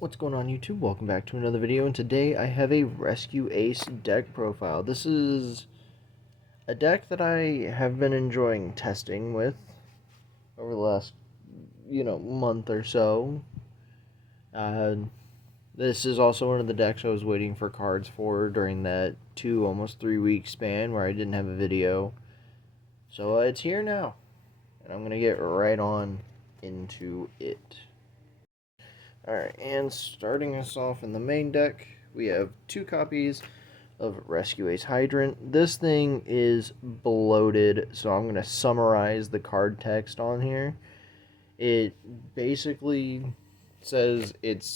What's going on YouTube? Welcome back to another video, and today I have a Rescue Ace deck profile. This is a deck that I have been enjoying testing with over the last, month or so. Uh, this is also one of the decks I was waiting for cards for during that almost 3 week span where I didn't have a video. So it's here now, and I'm going to get right on into it. Alright, and starting us off in the main deck, we have 2 copies of Rescue Ace Hydrant. This thing is bloated, so I'm going to summarize the card text on here. It basically says it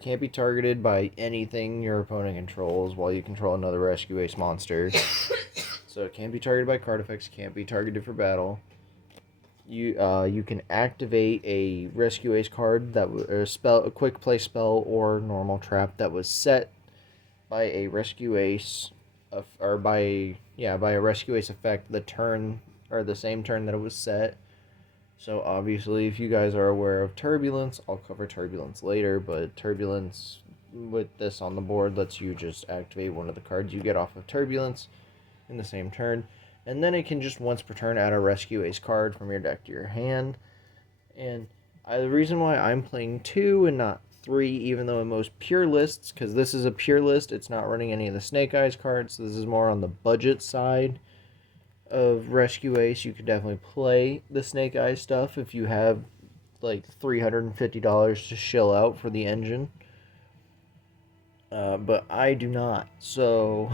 can't be targeted by anything your opponent controls while you control another Rescue Ace monster. So it can't be targeted by card effects, can't be targeted for battle. You can activate a Rescue Ace card a quick play spell or normal trap that was set by a Rescue Ace, by a Rescue Ace effect the same turn that it was set. So obviously, if you guys are aware of Turbulence, I'll cover Turbulence later, but Turbulence with this on the board lets you just activate one of the cards you get off of Turbulence in the same turn. And then it can just once per turn add a Rescue Ace card from your deck to your hand. And the reason why I'm playing 2 and not 3, even though in most pure lists, because this is a pure list, it's not running any of the Snake Eyes cards, so this is more on the budget side of Rescue Ace. You could definitely play the Snake Eyes stuff if you have like $350 to shill out for the engine. But I do not, so...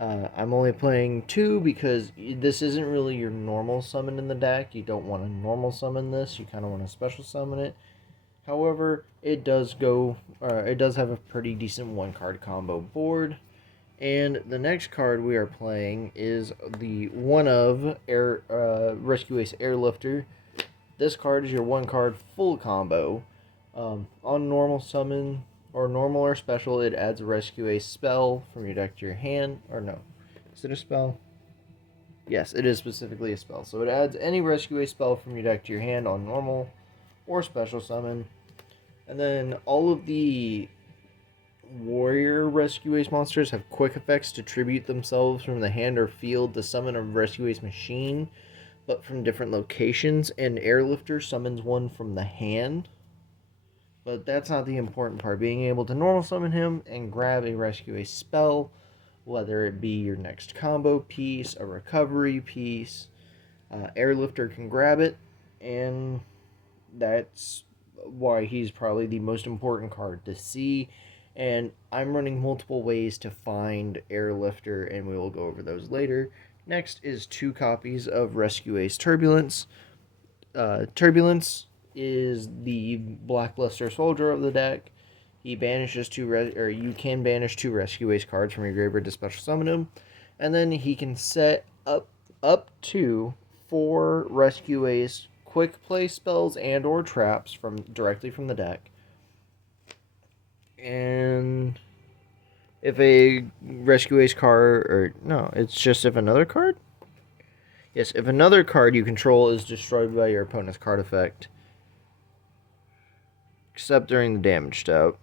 I'm only playing 2 because this isn't really your normal summon in the deck. You don't want to normal summon this. You kind of want to special summon it. However, it does have a pretty decent 1-card combo board. And the next card we are playing is the Rescue Ace Airlifter. This card is your 1-card full combo. On normal summon, or normal or special, it adds a Rescue Ace spell from your deck to your hand. Or no, is it a spell? Yes, it is specifically a spell. So it adds any Rescue Ace spell from your deck to your hand on normal or special summon. And then all of the Warrior Rescue Ace monsters have quick effects to tribute themselves from the hand or field to summon a Rescue Ace machine, but from different locations. And Airlifter summons one from the hand. But that's not the important part. Being able to normal summon him and grab a Rescue Ace spell, whether it be your next combo piece, a recovery piece, Airlifter can grab it, and that's why he's probably the most important card to see. And I'm running multiple ways to find Airlifter, and we will go over those later. Next is 2 copies of Rescue Ace Turbulence. Turbulence is the Blackluster Soldier of the deck. He banishes you can banish 2 Rescue Ace cards from your graveyard to special summon him, and then he can set up to 4 Rescue Ace quick play spells and or traps directly from the deck. And if a Rescue Ace card, or no, it's just if another card. Yes, if another card you control is destroyed by your opponent's card effect, except during the damage step.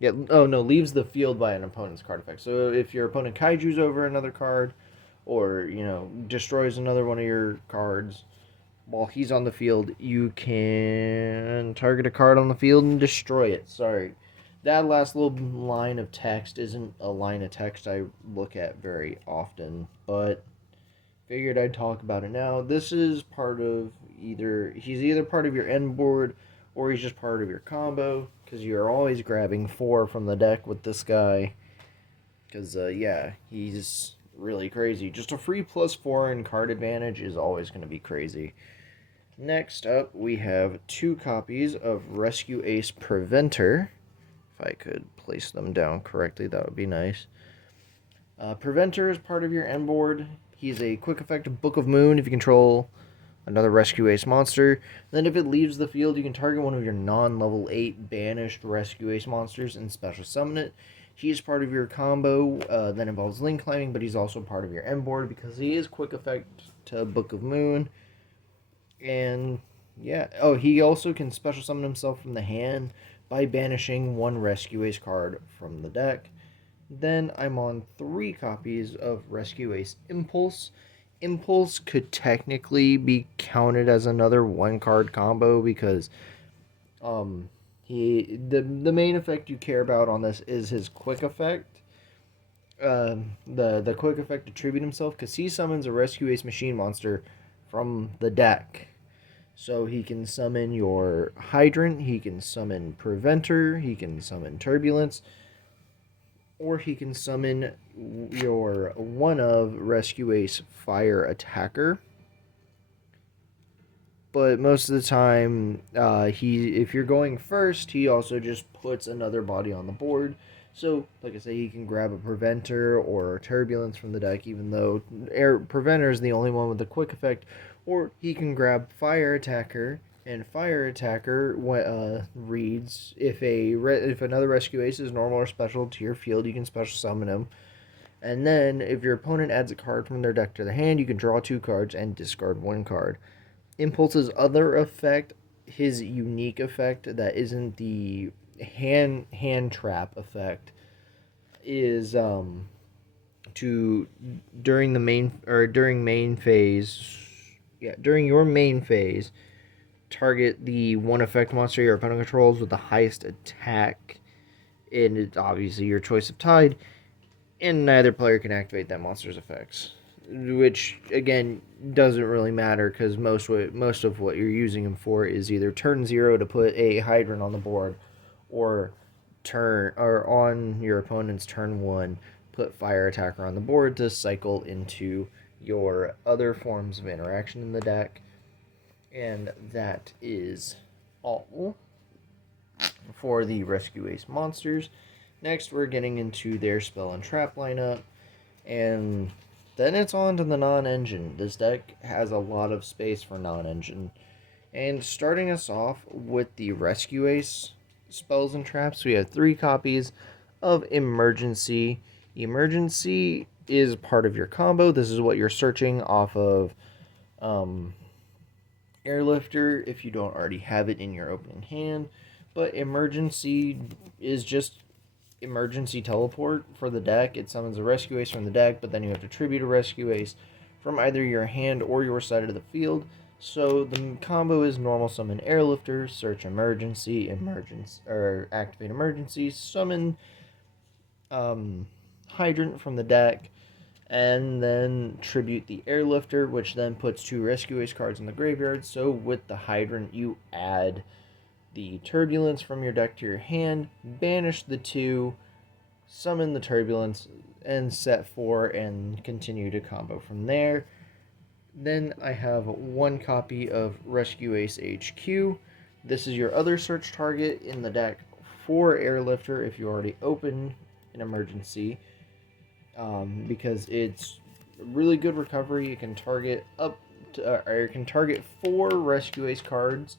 Yeah. Oh, no, leaves the field by an opponent's card effect. So if your opponent kaiju's over another card, or, destroys another one of your cards while he's on the field, you can target a card on the field and destroy it. Sorry. That last little line of text isn't a line of text I look at very often, but figured I'd talk about it now. This is he's either part of your end board or he's just part of your combo, because you're always grabbing 4 from the deck with this guy. Because, he's really crazy. Just a free +4 in card advantage is always going to be crazy. Next up, we have 2 copies of Rescue Ace Preventer. If I could place them down correctly, that would be nice. Preventer is part of your end board. He's a quick effect Book of Moon if you control another Rescue Ace monster. Then if it leaves the field, you can target one of your non-level 8 banished Rescue Ace monsters and special summon it. He is part of your combo that involves link climbing, but he's also part of your end board because he is quick effect to Book of Moon. And Yeah. Oh, he also can special summon himself from the hand by banishing one Rescue Ace card from the deck. Then I'm on 3 copies of Rescue Ace Impulse. Impulse could technically be counted as another 1-card combo because the main effect you care about on this is his quick effect. The quick effect to tribute himself, because he summons a Rescue Ace machine monster from the deck. So he can summon your Hydrant, he can summon Preventer, he can summon Turbulence, or he can summon your one of Rescue Ace Fire Attacker. But most of the time, if you're going first, he also just puts another body on the board. So, like I say, he can grab a Preventer or Turbulence from the deck, even though Preventer is the only one with the quick effect. Or he can grab Fire Attacker, and Fire Attacker reads if another Rescue Ace is normal or special to your field, you can special summon him. And then, if your opponent adds a card from their deck to their hand, you can draw 2 cards and discard 1 card. Impulse's other effect, his unique effect that isn't the hand trap effect, is to during your main phase, target the 1 effect monster your opponent controls with the highest attack, and it's obviously your choice of Tide, and neither player can activate that monster's effects. Which, again, doesn't really matter because most of what you're using him for is either turn 0 to put a Hydrant on the board, or on your opponent's turn 1, put Fire Attacker on the board to cycle into your other forms of interaction in the deck. And that is all for the Rescue Ace monsters. Next, we're getting into their Spell and Trap lineup, and then it's on to the non-engine. This deck has a lot of space for non-engine. And starting us off with the Rescue Ace spells and traps, we have 3 copies of Emergency. Emergency is part of your combo. This is what you're searching off of Airlifter if you don't already have it in your opening hand. But Emergency is just emergency teleport for the deck. It summons a Rescue Ace from the deck, but then you have to tribute a Rescue Ace from either your hand or your side of the field. So the combo is normal summon Airlifter, search Emergency, or activate Emergency, summon Hydrant from the deck, and then tribute the Airlifter, which then puts 2 Rescue Ace cards in the graveyard. So with the Hydrant, you add the Turbulence from your deck to your hand, banish the 2, summon the Turbulence, and set 4, and continue to combo from there. Then I have 1 copy of Rescue Ace HQ. This is your other search target in the deck for Airlifter if you already open an Emergency, because it's really good recovery. You can target you can target 4 Rescue Ace cards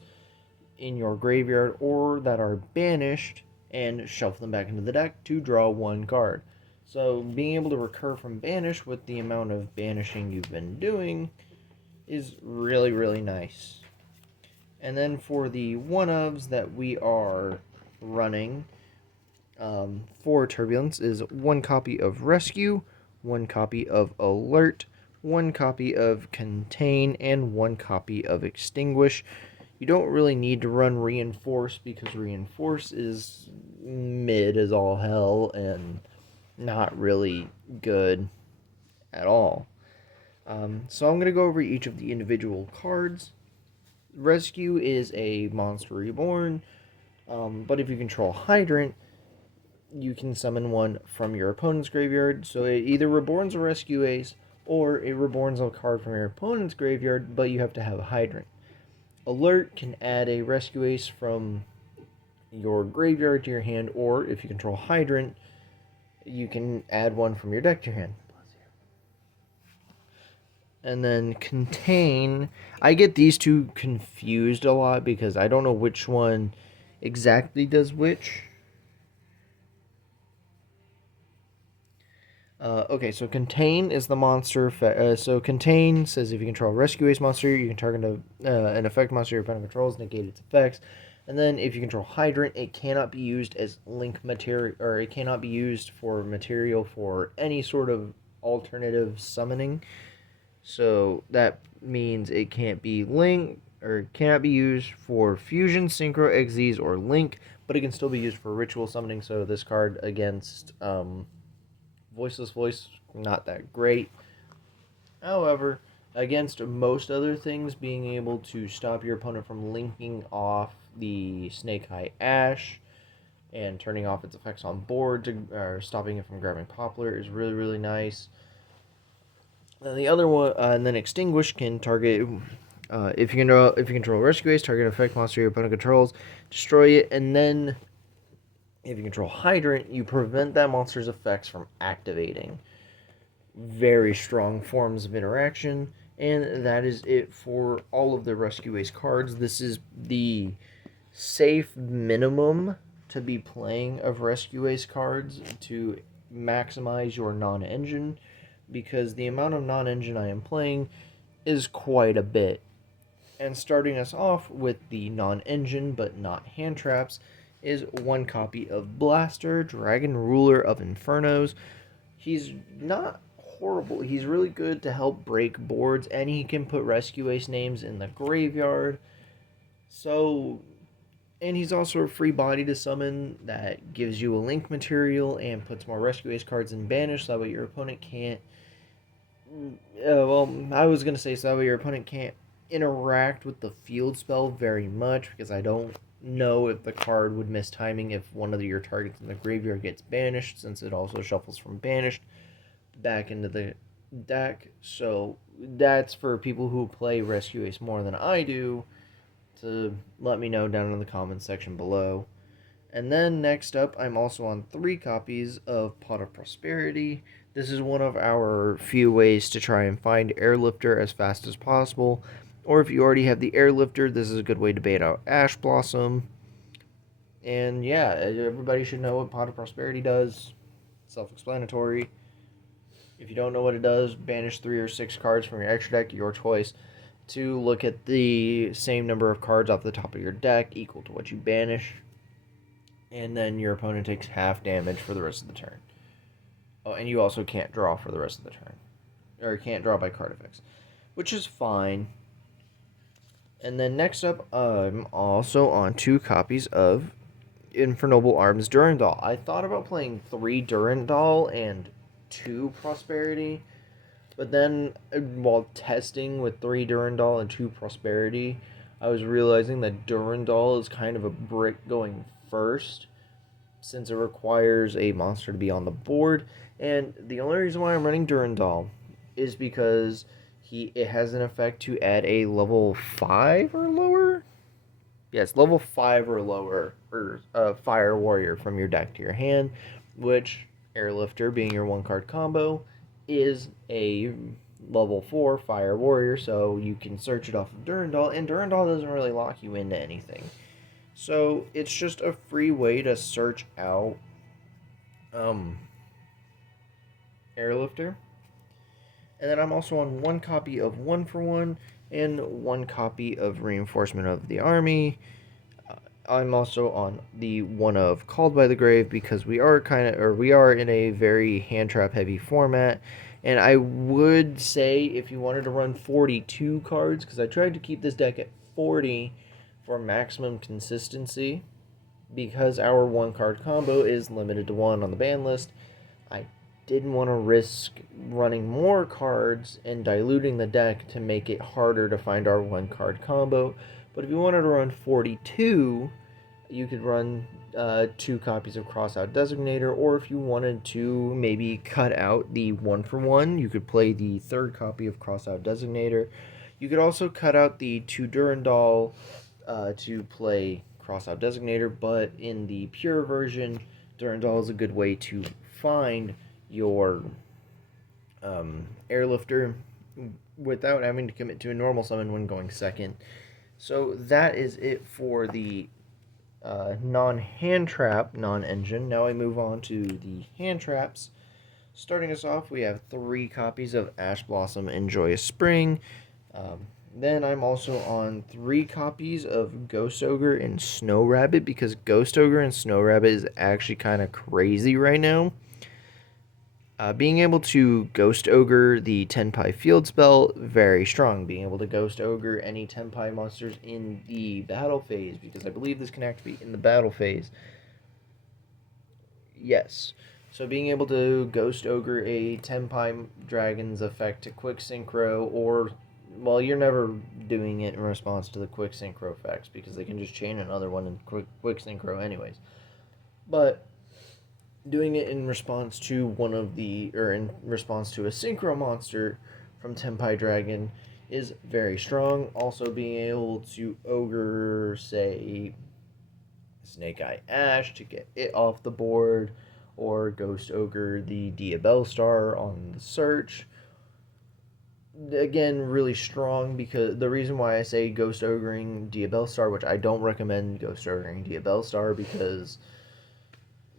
in your graveyard or that are banished and shuffle them back into the deck to draw 1 card. So being able to recur from banish with the amount of banishing you've been doing is really, really nice. And then for the one-ofs that we are running for Turbulence is 1 copy of Rescue, 1 copy of Alert, 1 copy of Contain, and 1 copy of Extinguish. You don't really need to run Reinforce because Reinforce is mid as all hell and not really good at all. So I'm going to go over each of the individual cards. Rescue is a Monster Reborn, but if you control Hydrant, you can summon 1 from your opponent's graveyard. So it either reborns a Rescue Ace or it reborns a card from your opponent's graveyard, but you have to have a Hydrant. Alert can add a Rescue Ace from your graveyard to your hand, or if you control Hydrant, you can add 1 from your deck to your hand. And then Contain, I get these 2 confused a lot because I don't know which one exactly does which. Okay, so Contain is the monster effect. So Contain says if you control a Rescue Ace monster, you can target an effect monster your opponent controls, negate its effects. And then if you control Hydrant, it cannot be used as link material, or it cannot be used for material for any sort of alternative summoning. So that means it can't be link, or cannot be used for Fusion, Synchro, Xyz, or Link, but it can still be used for ritual summoning. So this card against Voiceless Voice, not that great. However, against most other things, being able to stop your opponent from linking off the Snake Eye Ash and turning off its effects on board, or stopping it from grabbing Poplar, is really, really nice. And the other one, and then Extinguish can target. If you control Rescue Ace, target an effect monster your opponent controls, destroy it, and then if you control Hydrant, you prevent that monster's effects from activating. Very strong forms of interaction, and that is it for all of the Rescue Ace cards. This is the safe minimum to be playing of Rescue Ace cards to maximize your non-engine, because the amount of non-engine I am playing is quite a bit. And starting us off with the non-engine but not hand traps is one copy of Blaster, Dragon Ruler of Infernos. He's not horrible. He's really good to help break boards, and he can put Rescue Ace names in the graveyard. So, and he's also a free body to summon that gives you a link material and puts more Rescue Ace cards in banish, so that way your opponent can't. I was gonna say so that way your opponent can't interact with the field spell very much, because I don't know if the card would miss timing if one of your targets in the graveyard gets banished, since it also shuffles from banished back into the deck. So that's for people who play Rescue Ace more than I do to let me know down in the comments section below. And then next up, I'm also on 3 copies of Pot of Prosperity. This is one of our few ways to try and find Airlifter as fast as possible. Or if you already have the Airlifter, this is a good way to bait out Ash Blossom. And yeah, everybody should know what Pot of Prosperity does. Self-explanatory. If you don't know what it does, banish 3 or 6 cards from your extra deck, your choice, to look at the same number of cards off the top of your deck equal to what you banish. And then your opponent takes half damage for the rest of the turn. Oh, and you also can't draw for the rest of the turn. Or can't draw by card effects, which is fine. And then next up, I'm also on 2 copies of Infernoble Arms Durandal. I thought about playing 3 Durandal and 2 Prosperity, but then while testing with 3 Durandal and 2 Prosperity, I was realizing that Durandal is kind of a brick going first, since it requires a monster to be on the board. And the only reason why I'm running Durandal is because it has an effect to add a level 5 or lower. Yes, level 5 or lower, or Fire Warrior from your deck to your hand, which, Airlifter being your 1-card combo, is a level 4 Fire Warrior, so you can search it off of Durandal, and Durandal doesn't really lock you into anything. So it's just a free way to search out Airlifter. And then I'm also on 1 copy of 1 for 1 and 1 copy of Reinforcement of the Army. I'm also on the one of Called by the Grave, because we are in a very hand trap heavy format. And I would say if you wanted to run 42 cards, because I tried to keep this deck at 40 for maximum consistency, because our 1-card combo is limited to 1 on the ban list, I didn't want to risk running more cards and diluting the deck to make it harder to find our 1-card combo. But if you wanted to run 42, you could run 2 copies of Crossout Designator, or if you wanted to maybe cut out the 1 for 1, you could play the 3rd copy of Crossout Designator. You could also cut out the 2 Durandal to play Crossout Designator, but in the pure version, Durandal is a good way to find your Airlifter without having to commit to a normal summon when going second. So that is it for the non-hand trap, non-engine. Now I move on to the hand traps. Starting us off, we have 3 copies of Ash Blossom and Joyous Spring. Then I'm also on 3 copies of Ghost Ogre and Snow Rabbit, because Ghost Ogre and Snow Rabbit is actually kind of crazy right now. Being able to Ghost Ogre the Tenpai field spell, very strong. Being able to Ghost Ogre any Tenpai monsters in the battle phase, because I believe this can activate in the battle phase. Yes. So being able to Ghost Ogre a Tenpai Dragon's effect to Quick Synchro, or, well, you're never doing it in response to the Quick Synchro effects, because they can just chain another one in Quick Synchro anyways. But doing it in response to in response to a Synchro monster from Tenpai Dragon is very strong. Also being able to Ogre, say, Snake Eye Ash to get it off the board, or Ghost Ogre the Diabell Star on the search. Again, really strong, because the reason why I say Ghost Ogring Diabell Star, which I don't recommend Ghost Ogring Diabell Star, because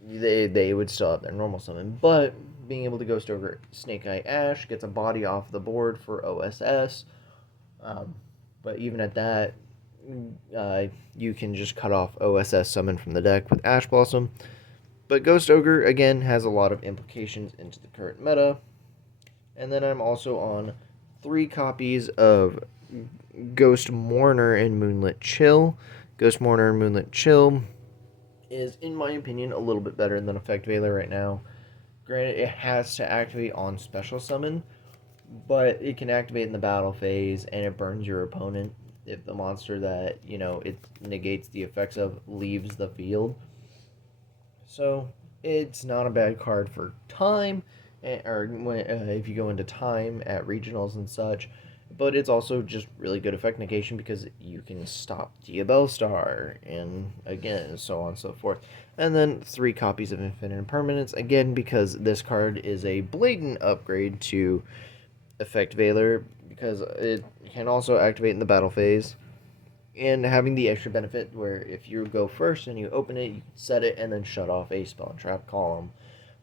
they would still have their normal summon, but being able to Ghost Ogre Snake Eye Ash gets a body off the board for OSS. But even at that, you can just cut off OSS summon from the deck with Ash Blossom. But Ghost Ogre, again, has a lot of implications into the current meta. And then I'm also on 3 copies of Ghost Mourner and Moonlit Chill. Ghost Mourner and Moonlit Chill is, in my opinion, a little bit better than Effect Veiler right now. Granted, it has to activate on special summon, but it can activate in the battle phase, and it burns your opponent if the monster that, it negates the effects of leaves the field. So it's not a bad card for time, or if you go into time at regionals and such. But it's also just really good effect negation, because you can stop Diabell Star, and again, so on and so forth. And then 3 copies of Infinite Impermanence, again, because this card is a blatant upgrade to Effect Veiler, because it can also activate in the battle phase. And having the extra benefit where if you go first and you open it, you can set it and then shut off a SpellTrap column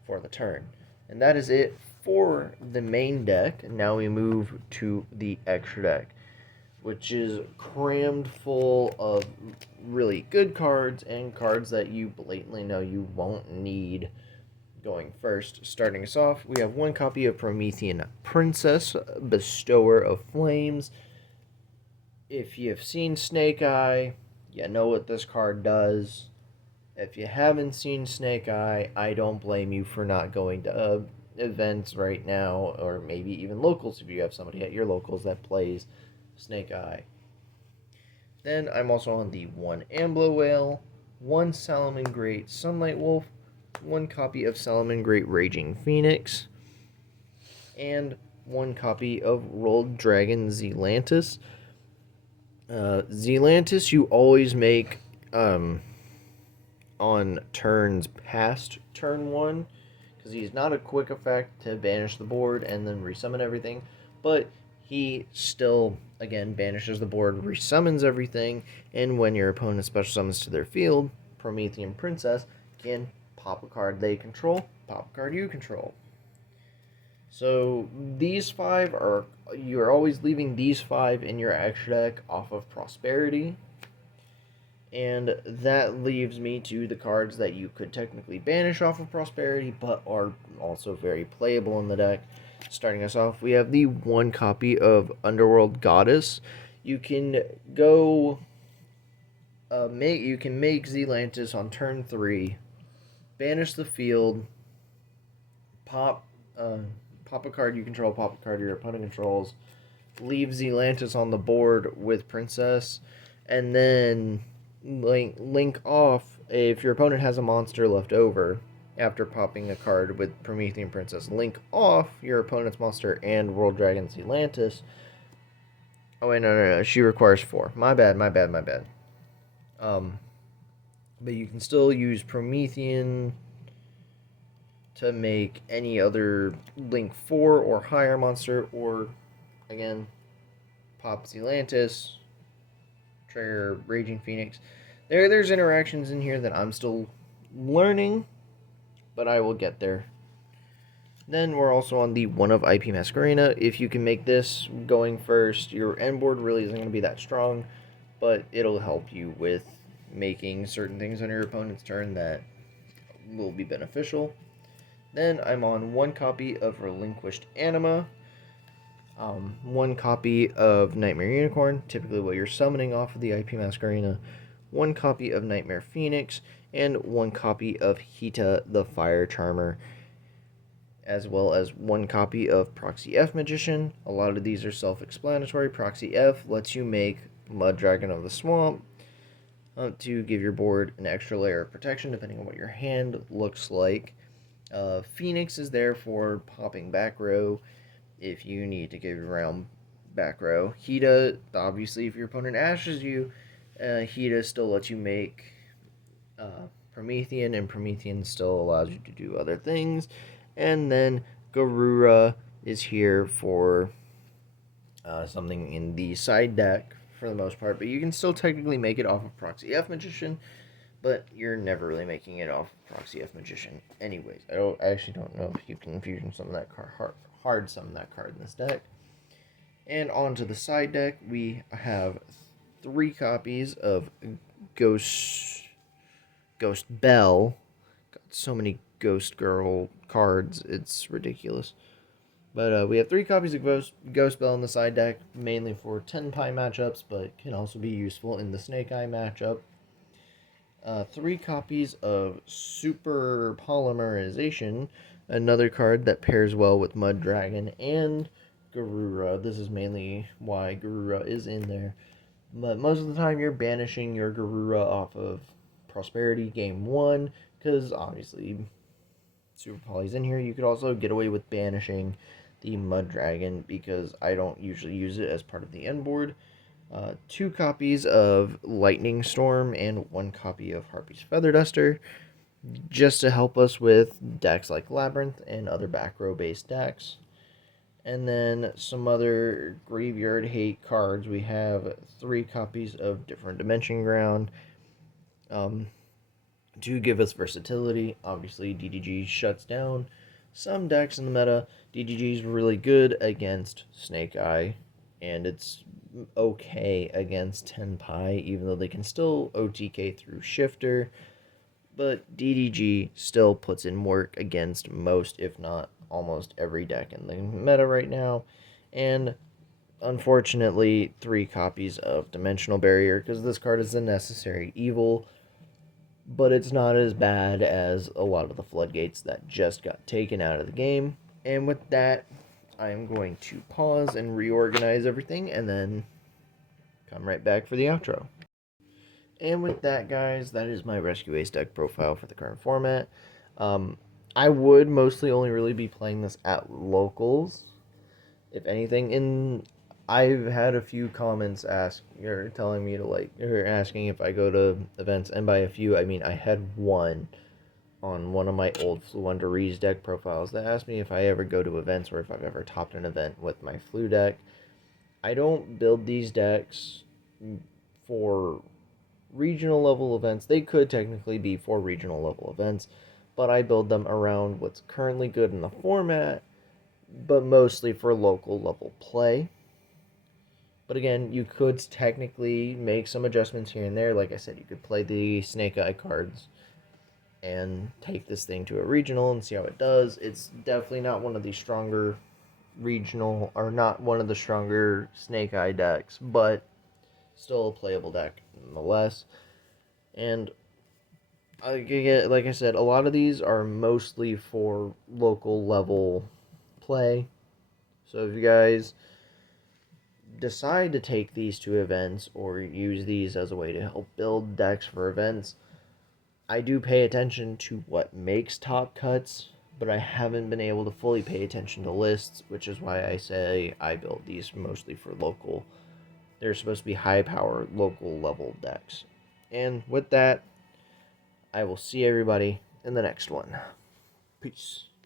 for the turn. And that is it for the main deck. Now we move to the extra deck, which is crammed full of really good cards and cards that you blatantly know you won't need. Going first, starting us off, we have 1 copy of Promethean Princess, Bestower of Flames. If you've seen Snake Eye, you know what this card does. If you haven't seen Snake Eye, I don't blame you for not going to events right now, or maybe even locals if you have somebody at your locals that plays Snake Eye. Then I'm also on the 1 Amblo Whale, 1 Salamangreat Sunlight Wolf, 1 copy of Salamangreat Raging Phoenix, and 1 copy of Rolled Dragon Zealantis. Zealantis you always make on turns past turn 1, because he's not a quick effect to banish the board and then resummon everything, but he still, again, banishes the board, resummons everything, and when your opponent special summons to their field, Promethean Princess can pop a card they control, pop a card you control. So these 5 are, you're always leaving these 5 in your extra deck off of Prosperity. And that leaves me to the cards that you could technically banish off of Prosperity, but are also very playable in the deck. Starting us off, we have the 1 copy of Underworld Goddess. You can go you can make Zealantis on turn 3, banish the field, pop a card you control, pop a card your opponent controls, leave Zealantis on the board with Princess, and then link off if your opponent has a monster left over after popping a card with Promethean Princess. Link off your opponent's monster and World Dragon Zealantis. Oh wait, no, she requires 4. My bad. But you can still use Promethean to make any other Link 4 or higher monster, or, again, pop Zealantis, trigger Raging Phoenix. There's interactions in here that I'm still learning, but I will get there. Then we're also on the 1 of IP Masquerena. If you can make this going first, your end board really isn't going to be that strong, but it'll help you with making certain things on your opponent's turn that will be beneficial. Then I'm on 1 copy of Relinquished Anima, 1 copy of Nightmare Unicorn, typically what you're summoning off of the IP Masquerena, 1 copy of Nightmare Phoenix, and 1 copy of Hita the Fire Charmer, as well as 1 copy of Proxy F Magician. A lot of these are self-explanatory. Proxy F lets you make Mud Dragon of the Swamp to give your board an extra layer of protection depending on what your hand looks like. Phoenix is there for popping back row if you need to give around back row. Hita, obviously, if your opponent ashes you, Hita still lets you make Promethean, and Promethean still allows you to do other things. And then Garura is here for something in the side deck for the most part, but you can still technically make it off of Proxy F Magician, but you're never really making it off of Proxy F Magician anyways. I actually don't know if you can fusion summon that card, hard summon that card in this deck. And onto the side deck, we have 3 copies of Ghost Belle. Got so many Ghost Girl cards, it's ridiculous. But we have 3 copies of Ghost Belle in the side deck, mainly for Tenpai matchups, but can also be useful in the Snake Eye matchup. 3 copies of Super Polymerization, another card that pairs well with Mud Dragon and Garura. This is mainly why Garura is in there. But most of the time you're banishing your Garura off of Prosperity game 1, because obviously Super Poly's in here. You could also get away with banishing the Mud Dragon, because I don't usually use it as part of the end board. 2 copies of Lightning Storm and 1 copy of Harpy's Feather Duster, just to help us with decks like Labyrinth and other back row based decks. And then some other graveyard hate cards. We have 3 copies of Different Dimension Ground to give us versatility. Obviously, DDG shuts down some decks in the meta. DDG is really good against Snake Eye, and it's okay against Tenpai, even though they can still OTK through Shifter. But DDG still puts in work against most, if not almost every deck in the meta right now. And unfortunately, 3 copies of Dimensional Barrier, because this card is a necessary evil, but it's not as bad as a lot of the floodgates that just got taken out of the game. And with that, I'm going to pause and reorganize everything and then come right back for the outro. And with that, guys, that is my Rescue Ace deck profile for the current format. I would mostly only really be playing this at locals, if anything. I've had a few comments telling me to or asking if I go to events, and by a few I mean I had one on one of my old Fluunderese deck profiles that asked me if I ever go to events or if I've ever topped an event with my Flu deck. I don't build these decks for regional level events. They could technically be for regional level events, but I build them around what's currently good in the format, but mostly for local level play. But again, you could technically make some adjustments here and there. Like I said, you could play the Snake Eye cards and take this thing to a regional and see how it does. It's definitely not one of the stronger regional, or not one of the stronger Snake Eye decks, but still a playable deck nonetheless. And like I said, a lot of these are mostly for local level play. So if you guys decide to take these to events or use these as a way to help build decks for events, I do pay attention to what makes top cuts, but I haven't been able to fully pay attention to lists, which is why I say I build these mostly for local. They're supposed to be high power local level decks. And with that, I will see everybody in the next one. Peace.